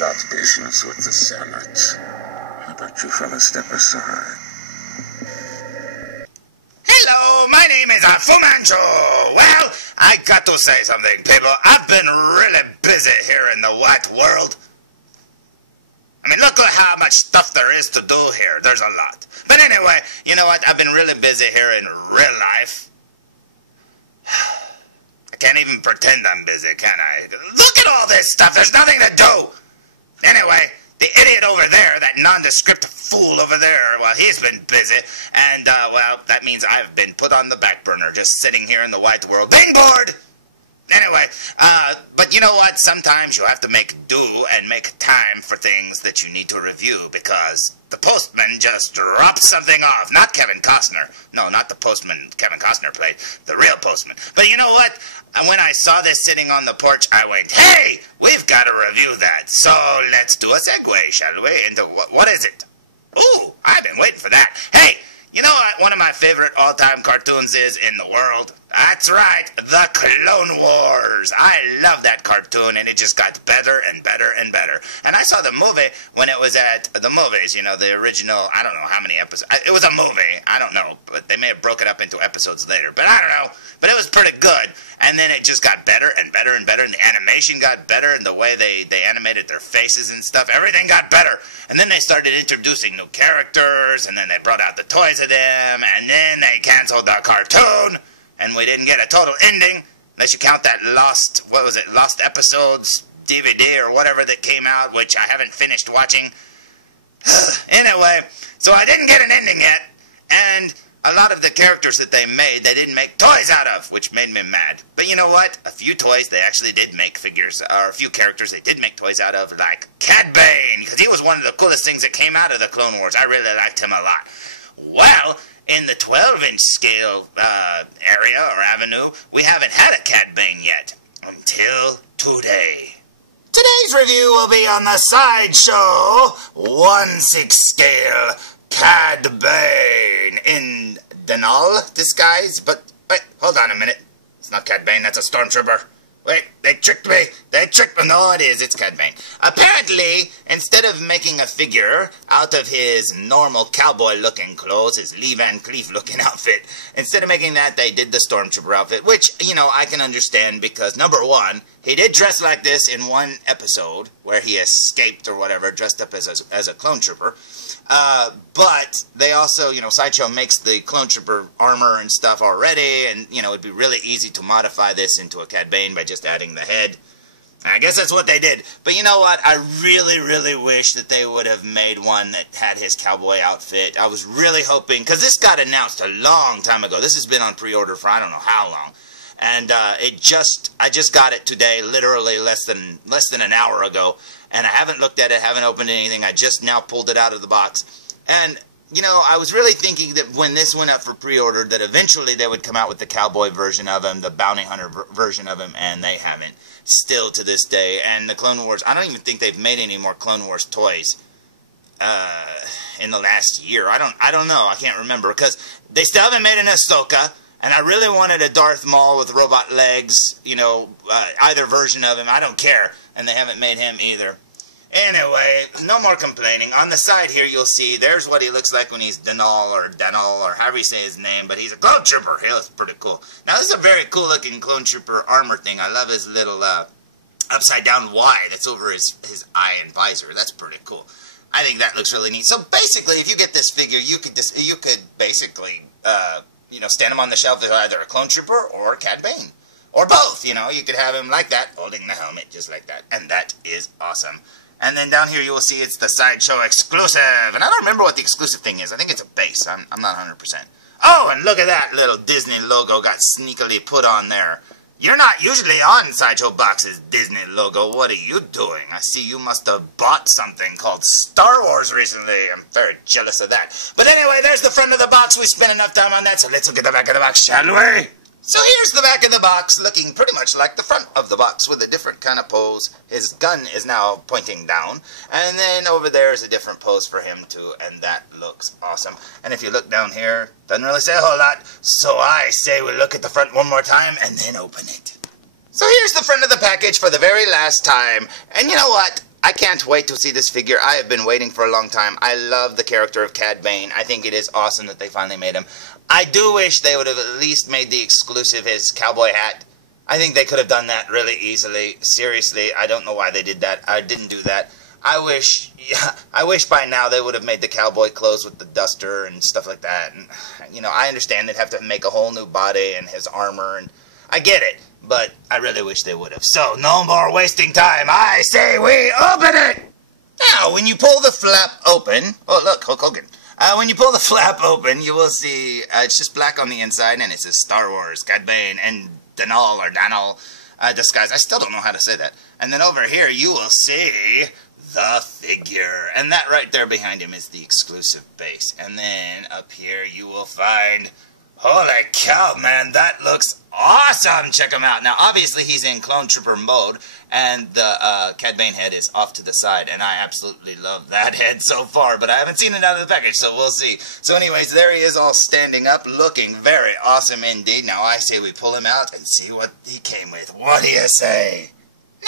got patience with the Senate. How about you fellas step aside? Hello, my name is Fu Manchu. Well, I got to say something, people. I've been really busy here in the white world. I mean, look at how much stuff there is to do here. There's a lot. But anyway, you know what? I've been really busy here in real life. I can't even pretend I'm busy, can I? Look at all this stuff. There's nothing to do. Anyway, the idiot over there, that nondescript fool over there, well, he's been busy. And, well, that means I've been put on the back burner, just sitting here in the white world, being bored. Anyway, but you know what? Sometimes you have to make do and make time for things that you need to review because the postman just dropped something off. Not Kevin Costner. No, not the postman Kevin Costner played. The real postman. But you know what? When I saw this sitting on the porch, I went, hey, we've got to review that. So let's do a segue, shall we? Into what is it? Ooh, I've been waiting for that. Hey, you know what one of my favorite all-time cartoons is in the world? That's right, The Clone Wars. I love that cartoon, and it just got better and better and better. And I saw the movie when it was at the movies, you know, the original, I don't know how many episodes. It was a movie, I don't know, but they may have broke it up into episodes later. But I don't know, but it was pretty good. And then it just got better and better and better, and the animation got better, and the way they animated their faces and stuff, everything got better. And then they started introducing new characters, and then they brought out the toys of them, and then they canceled the cartoon. And we didn't get a total ending, unless you count that Lost Episodes DVD or whatever that came out, which I haven't finished watching. Anyway, so I didn't get an ending yet, and a lot of the characters that they made, they didn't make toys out of, which made me mad. But you know what? A few toys they actually did make figures, or a few characters they did make toys out of, like Cad Bane, because he was one of the coolest things that came out of the Clone Wars. I really liked him a lot. Well, in the 12-inch scale area or avenue, we haven't had a Cad Bane yet. Until today. Today's review will be on the Sideshow 1/6 scale Cad Bane in Denal Disguise. But, wait, hold on a minute. It's not Cad Bane, that's a stormtrooper. Wait, they tricked me. They tricked me. No, it is. It's Cad Bane. Apparently, instead of making a figure out of his normal cowboy-looking clothes, his Lee Van Cleef-looking outfit, instead of making that, they did the stormtrooper outfit, which, you know, I can understand because, number one, he did dress like this in one episode where he escaped or whatever, dressed up as a clone trooper. But they also, you know, Sideshow makes the clone trooper armor and stuff already, and, you know, it'd be really easy to modify this into a Cad Bane by just adding the head. And I guess that's what they did. But you know what? I really, really wish that they would have made one that had his cowboy outfit. I was really hoping, because this got announced a long time ago. This has been on pre-order for I don't know how long. And I just got it today, literally less than an hour ago. And I haven't looked at it, haven't opened anything. I just now pulled it out of the box. And, you know, I was really thinking that when this went up for pre-order, that eventually they would come out with the cowboy version of him, the bounty hunter version of him, and they haven't. Still to this day. And the Clone Wars, I don't even think they've made any more Clone Wars toys in the last year. I don't know. I can't remember. Because they still haven't made an Ahsoka. And I really wanted a Darth Maul with robot legs, you know, either version of him. I don't care. And they haven't made him either. Anyway, no more complaining. On the side here, you'll see, there's what he looks like when he's Denal or however you say his name. But he's a clone trooper. He looks pretty cool. Now, this is a very cool looking clone trooper armor thing. I love his little upside down Y that's over his eye and visor. That's pretty cool. I think that looks really neat. So basically, if you get this figure, you could basically... you know, stand him on the shelf as either a clone trooper or Cad Bane. Or both, you know. You could have him like that, holding the helmet just like that. And that is awesome. And then down here you will see it's the Sideshow Exclusive. And I don't remember what the exclusive thing is. I think it's a base. I'm not 100%. Oh, and look at that little Disney logo got sneakily put on there. You're not usually on Sideshow Box's Disney logo. What are you doing? I see you must have bought something called Star Wars recently. I'm very jealous of that. But anyway, there's the front of the box. We spent enough time on that, so let's look at the back of the box, shall we? So here's the back of the box, looking pretty much like the front of the box with a different kind of pose. His gun is now pointing down, and then over there is a different pose for him too, and that looks awesome. And if you look down here, doesn't really say a whole lot, so I say we look at the front one more time and then open it. So here's the front of the package for the very last time, and you know what? I can't wait to see this figure. I have been waiting for a long time. I love the character of Cad Bane. I think it is awesome that they finally made him. I do wish they would have at least made the exclusive his cowboy hat. I think they could have done that really easily. Seriously, I don't know why they did that. I didn't do that. I wish by now they would have made the cowboy clothes with the duster and stuff like that. And, you know, I understand they'd have to make a whole new body and his armor, and I get it. But I really wish they would have. So, no more wasting time. I say we open it! Now, when you pull the flap open... Oh, look, Hulk Hogan. When you pull the flap open, you will see... it's just black on the inside, and it says Star Wars, Cad Bane, and Denal Disguise. I still don't know how to say that. And then over here, you will see the figure. And that right there behind him is the exclusive base. And then up here, you will find... Holy cow, man, that looks awesome! Check him out. Now, obviously, he's in Clone Trooper mode, and the Cad Bane head is off to the side, and I absolutely love that head so far, but I haven't seen it out of the package, so we'll see. So anyways, there he is all standing up, looking very awesome indeed. Now, I say we pull him out and see what he came with. What do you say?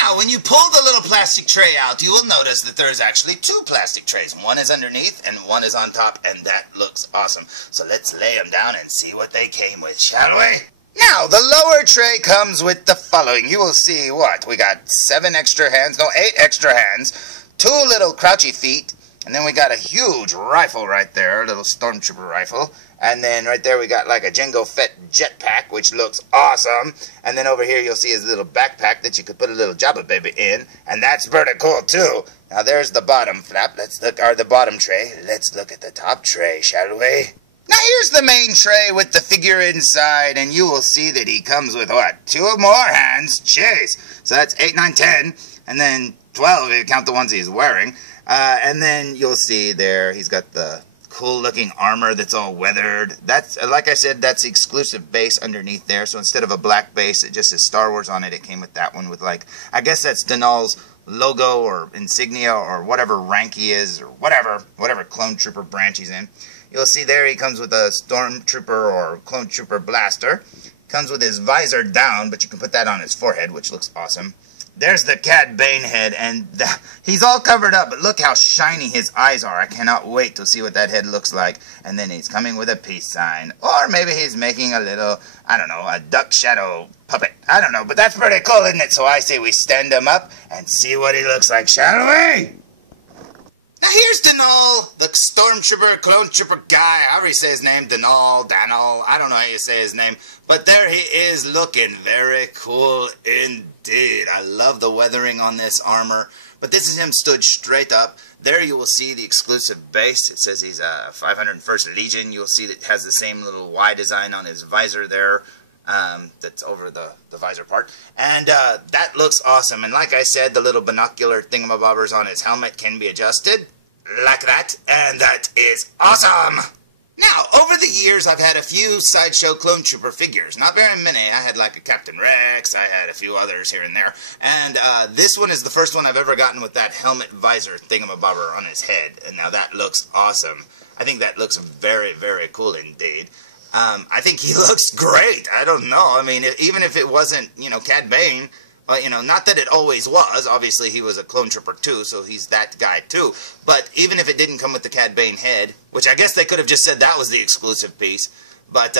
Now, when you pull the little plastic tray out, you will notice that there is actually two plastic trays. One is underneath and one is on top, and that looks awesome. So let's lay them down and see what they came with, shall we? Now, the lower tray comes with the following. You will see what? We got 8 extra hands, 2 little crouchy feet, and then we got a huge rifle right there, a little stormtrooper rifle. And then right there we got like a Jango Fett jetpack, which looks awesome. And then over here you'll see his little backpack that you could put a little Jabba baby in. And that's pretty cool too. Now there's the bottom flap. Let's look, or the bottom tray. Let's look at the top tray, shall we? Now here's the main tray with the figure inside. And you will see that he comes with what? 2 more hands. Jeez. So that's 8, 9, 10. And then 12 if you count the ones he's wearing. And then you'll see there he's got the cool looking armor that's all weathered. That's, like I said, that's the exclusive base underneath there. So instead of a black base, it just says Star Wars on it. It came with that one with, like, I guess that's Denal's logo or insignia or whatever rank he is or whatever clone trooper branch he's in. You'll see there he comes with a stormtrooper or clone trooper blaster. Comes with his visor down, but you can put that on his forehead, which looks awesome. There's the Cad Bane head, and he's all covered up, but look how shiny his eyes are. I cannot wait to see what that head looks like. And then he's coming with a peace sign. Or maybe he's making a little, I don't know, a duck shadow puppet. I don't know, but that's pretty cool, isn't it? So I say we stand him up and see what he looks like, shall we? Now here's Denal, the stormtrooper, clone trooper guy. However you say his name, Denal, I don't know how you say his name. But there he is, looking very cool indeed. I love the weathering on this armor. But this is him stood straight up. There you will see the exclusive base. It says he's a 501st Legion. You'll see that it has the same little Y design on his visor there. That's over the visor part. And that looks awesome. And like I said, the little binocular thingamabobbers on his helmet can be adjusted. Like that. And that is awesome! Now, over the years, I've had a few Sideshow Clone Trooper figures. Not very many. I had like a Captain Rex. I had a few others here and there. And this one is the first one I've ever gotten with that helmet visor thingamabobber on his head. And now that looks awesome. I think that looks very, very cool indeed. I think he looks great. I don't know. I mean, even if it wasn't, you know, Cad Bane, well, you know, not that it always was. Obviously, he was a clone trooper too, so he's that guy too. But even if it didn't come with the Cad Bane head, which I guess they could have just said that was the exclusive piece, but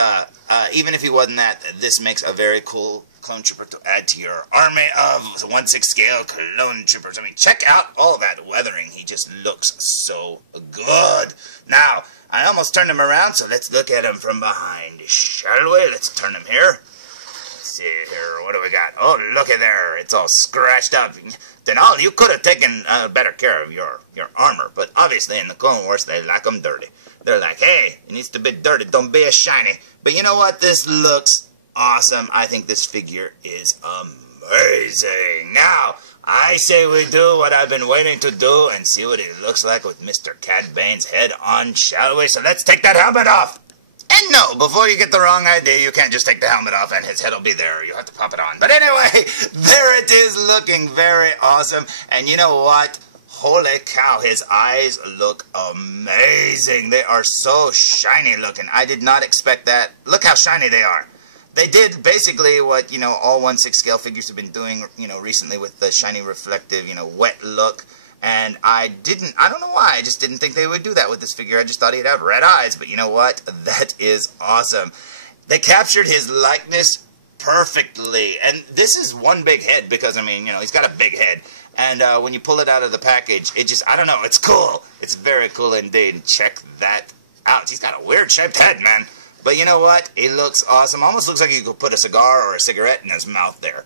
even if he wasn't that, this makes a very cool clone trooper to add to your army of 1/6 scale clone troopers. I mean, check out all that weathering. He just looks so good. Now, I almost turned him around, so let's look at him from behind, shall we? Let's turn him here. See here, what do we got? Oh, looky there, it's all scratched up. Denal, you could have taken better care of your armor, but obviously in the Clone Wars, they like them dirty. They're like, hey, it needs to be dirty, don't be a shiny. But you know what? This looks awesome. I think this figure is amazing. Now, I say we do what I've been waiting to do and see what it looks like with Mr. Cad Bane's head on, shall we? So let's take that helmet off. And no, before you get the wrong idea, you can't just take the helmet off and his head will be there. You have to pop it on. But anyway, there it is, looking very awesome. And you know what? Holy cow, his eyes look amazing. They are so shiny looking. I did not expect that. Look how shiny they are. They did basically what, you know, all 1/6 scale figures have been doing, you know, recently with the shiny, reflective, you know, wet look. And I don't know why, I just didn't think they would do that with this figure. I just thought he'd have red eyes, but you know what? That is awesome. They captured his likeness perfectly. And this is one big head because, I mean, you know, he's got a big head. And when you pull it out of the package, it just, I don't know, it's cool. It's very cool indeed. Check that out. He's got a weird shaped head, man. But you know what? He looks awesome. Almost looks like you could put a cigar or a cigarette in his mouth there.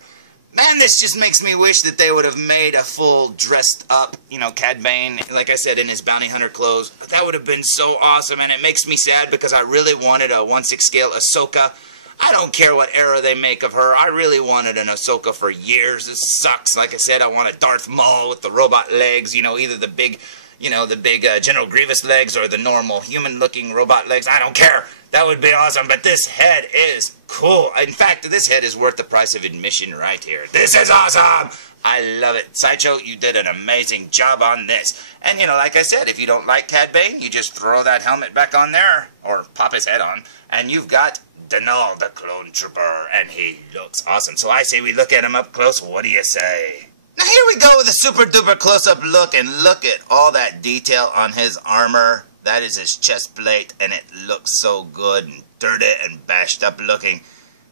Man, this just makes me wish that they would have made a full dressed up, you know, Cad Bane, like I said, in his bounty hunter clothes. That would have been so awesome, and it makes me sad because I really wanted a 1/6 scale Ahsoka. I don't care what era they make of her. I really wanted an Ahsoka for years. This sucks. Like I said, I want a Darth Maul with the robot legs, you know, either the big, you know, the big General Grievous legs or the normal human-looking robot legs. I don't care. That would be awesome, but this head is cool. In fact, this head is worth the price of admission right here. This is awesome! I love it. Sideshow, you did an amazing job on this. And, you know, like I said, if you don't like Cad Bane, you just throw that helmet back on there, or pop his head on, and you've got Denal, the clone trooper, and he looks awesome. So I say we look at him up close. What do you say? Now here we go with a super duper close-up look, and look at all that detail on his armor. That is his chest plate, and it looks so good and dirty and bashed up looking.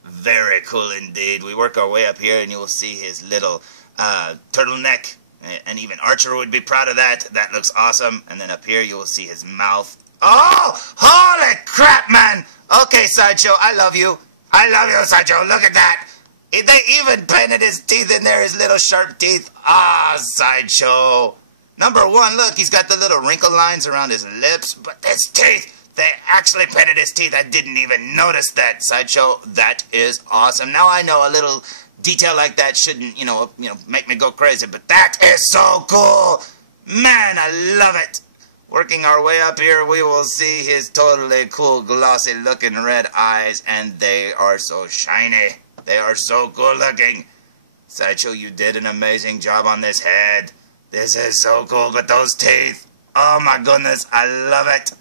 Very cool indeed. We work our way up here, and you will see his little turtleneck, and even Archer would be proud of that. That looks awesome. And then up here, you will see his mouth. Oh, holy crap, man! Okay, Sideshow, I love you. I love you, Sideshow. Look at that. They even painted his teeth in there, his little sharp teeth. Ah, Sideshow. Number one, look, he's got the little wrinkle lines around his lips, but his teeth, they actually painted his teeth. I didn't even notice that, Sideshow. That is awesome. Now I know a little detail like that shouldn't, you know, make me go crazy, but that is so cool. Man, I love it. Working our way up here, we will see his totally cool, glossy-looking red eyes, and they are so shiny. They are so cool looking. Sideshow, you did an amazing job on this head. This is so cool, but those teeth, oh my goodness, I love it.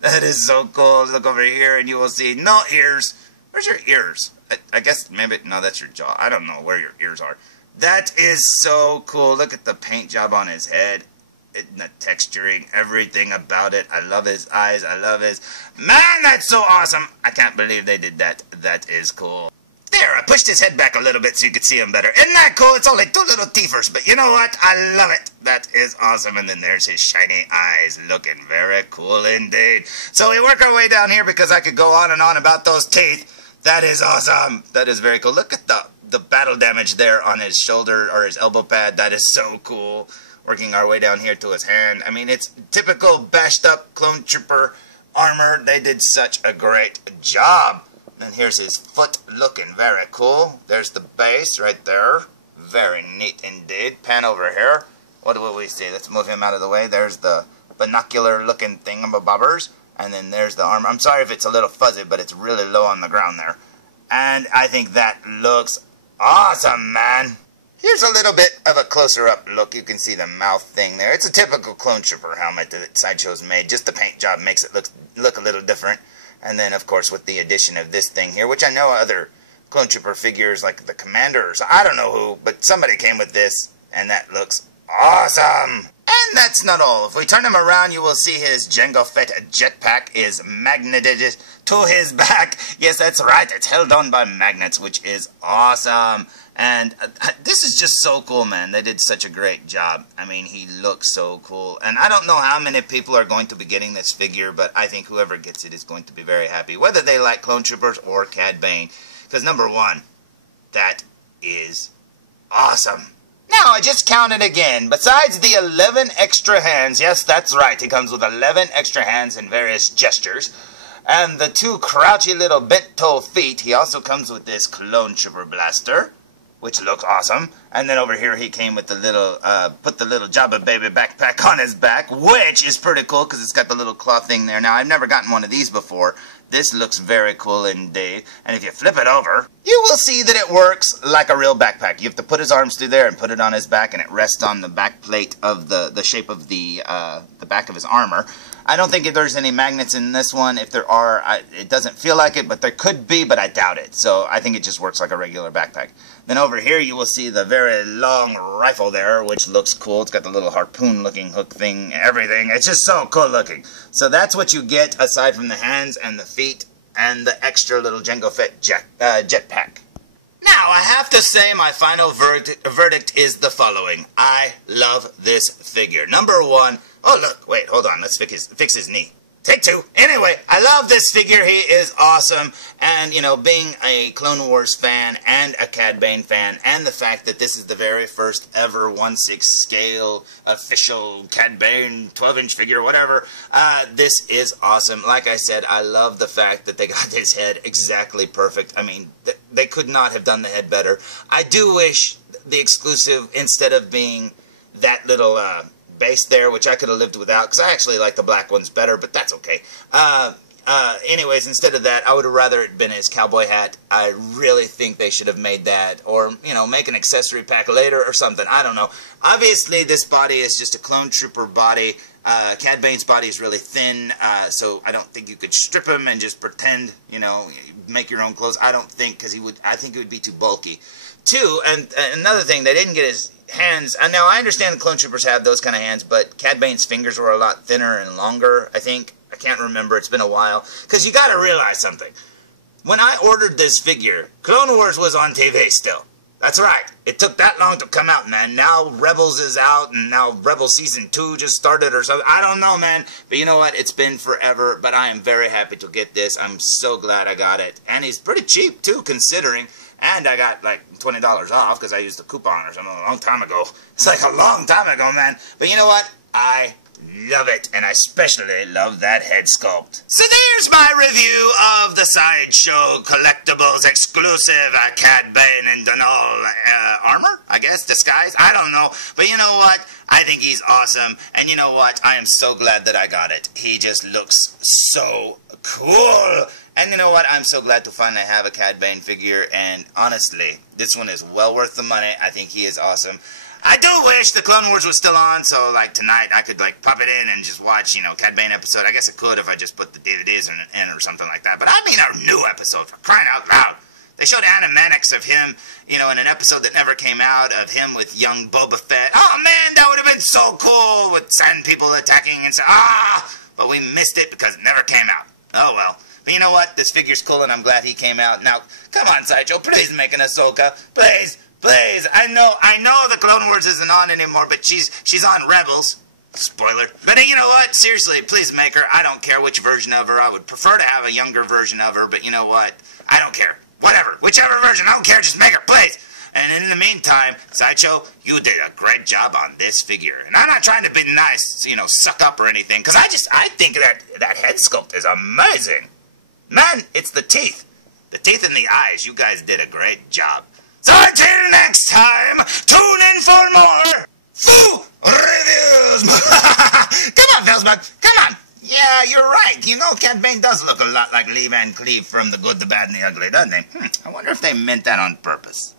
That is so cool. Look over here and you will see no ears. Where's your ears? I guess maybe, no, that's your jaw. I don't know where your ears are. That is so cool. Look at the paint job on his head. The texturing, everything about it. I love his eyes. I love his... Man, that's so awesome. I can't believe they did that. That is cool. There, I pushed his head back a little bit so you could see him better. Isn't that cool? It's only two little teethers, but you know what? I love it. That is awesome. And then there's his shiny eyes, looking very cool indeed. So we work our way down here because I could go on and on about those teeth. That is awesome. That is very cool. Look at the battle damage there on his shoulder or his elbow pad. That is so cool. Working our way down here to his hand. I mean, it's typical bashed up clone trooper armor. They did such a great job. And here's his foot looking very cool. There's the base right there. Very neat indeed. Pan over here. What will we see? Let's move him out of the way. There's the binocular looking thingamabobbers. And then there's the armor. I'm sorry if it's a little fuzzy, but it's really low on the ground there. And I think that looks awesome, man. Here's a little bit of a closer up look. You can see the mouth thing there. It's a typical clone trooper helmet that Sideshow's made. Just the paint job makes it look a little different. And then, of course, with the addition of this thing here, which I know other clone trooper figures like the Commanders, I don't know who, but somebody came with this, and that looks awesome. And that's not all. If we turn him around, you will see his Jango Fett jetpack is magneted to his back. Yes, that's right. It's held on by magnets, which is awesome. And this is just so cool, man. They did such a great job. I mean, he looks so cool. And I don't know how many people are going to be getting this figure, but I think whoever gets it is going to be very happy, whether they like Clone Troopers or Cad Bane. Because, number one, that is awesome. Now, I just counted again. Besides the 11 extra hands, yes, that's right, he comes with 11 extra hands and various gestures, and the 2 crouchy little bent-toe feet, he also comes with this Clone Trooper blaster, which looks awesome. And then over here he came with the little, put the little Jabba Baby backpack on his back, which is pretty cool because it's got the little claw thing there. Now, I've never gotten one of these before. This looks very cool indeed. And if you flip it over, you will see that it works like a real backpack. You have to put his arms through there and put it on his back, and it rests on the back plate of the shape of the back of his armor. I don't think there's any magnets in this one. If there are, it doesn't feel like it, but there could be, but I doubt it. So I think it just works like a regular backpack. Then over here you will see the very long rifle there, which looks cool. It's got the little harpoon looking hook thing, everything. It's just so cool looking. So that's what you get aside from the hands and the feet and the extra little Jango Fett jetpack. Now, I have to say my final verdict is the following. I love this figure. Number one, oh look, wait, hold on, let's fix his knee. Take two. Anyway, I love this figure. He is awesome. And, you know, being a Clone Wars fan and a Cad Bane fan, and the fact that this is the very first ever 1/6 scale official Cad Bane 12-inch figure, whatever, this is awesome. Like I said, I love the fact that they got his head exactly perfect. I mean, they could not have done the head better. I do wish the exclusive, instead of being that little base there, which I could have lived without, because I actually like the black ones better, but that's okay. Anyways, instead of that, I would have rather it been his cowboy hat. I really think they should have made that, or, you know, make an accessory pack later or something. I don't know. Obviously, this body is just a clone trooper body. Cad Bane's body is really thin, so I don't think you could strip him and just pretend, you know, make your own clothes. I don't think, because I think it would be too bulky. Two, and another thing, they didn't get his hands. And now, I understand the clone troopers have those kind of hands, but Cad Bane's fingers were a lot thinner and longer, I think. I can't remember. It's been a while. Because you got to realize something. When I ordered this figure, Clone Wars was on TV still. That's right. It took that long to come out, man. Now Rebels is out, and now Rebels Season 2 just started or something. I don't know, man. But you know what? It's been forever, but I am very happy to get this. I'm so glad I got it. And he's pretty cheap, too, considering. And I got, like, $20 off because I used a coupon or something a long time ago. It's like a long time ago, man. But you know what? I love it, and I especially love that head sculpt. So there's my review of the Sideshow Collectibles Exclusive Cad Bane and Denal armor, I guess, disguise. I don't know, but you know what? I think he's awesome, and you know what? I am so glad that I got it. He just looks so cool. And you know what? I'm so glad to finally have a Cad Bane figure, and honestly, this one is well worth the money. I think he is awesome. I do wish the Clone Wars was still on, so, like, tonight I could, like, pop it in and just watch, you know, Cad Bane episode. I guess I could if I just put the DVDs in or something like that. But I mean a new episode, for crying out loud. They showed animatics of him, you know, in an episode that never came out, of him with young Boba Fett. Oh, man, that would have been so cool, with sand people attacking and so, but we missed it because it never came out. Oh, well. But you know what? This figure's cool, and I'm glad he came out. Now, come on, Sideshow, please make an Ahsoka. Please. Please, I know the Clone Wars isn't on anymore, but she's on Rebels. Spoiler. But you know what? Seriously, please make her. I don't care which version of her. I would prefer to have a younger version of her, but you know what? I don't care. Whatever. Whichever version. I don't care. Just make her, please. And in the meantime, Sideshow, you did a great job on this figure. And I'm not trying to be nice, you know, suck up or anything, because I think that head sculpt is amazing. Man, it's the teeth. The teeth and the eyes. You guys did a great job. So until next time, tune in for more reviews. Come on, felzbug, come on. Yeah, you're right. You know, Cad Bane does look a lot like Lee Van Cleef from The Good, the Bad, and the Ugly, doesn't he? I wonder if they meant that on purpose.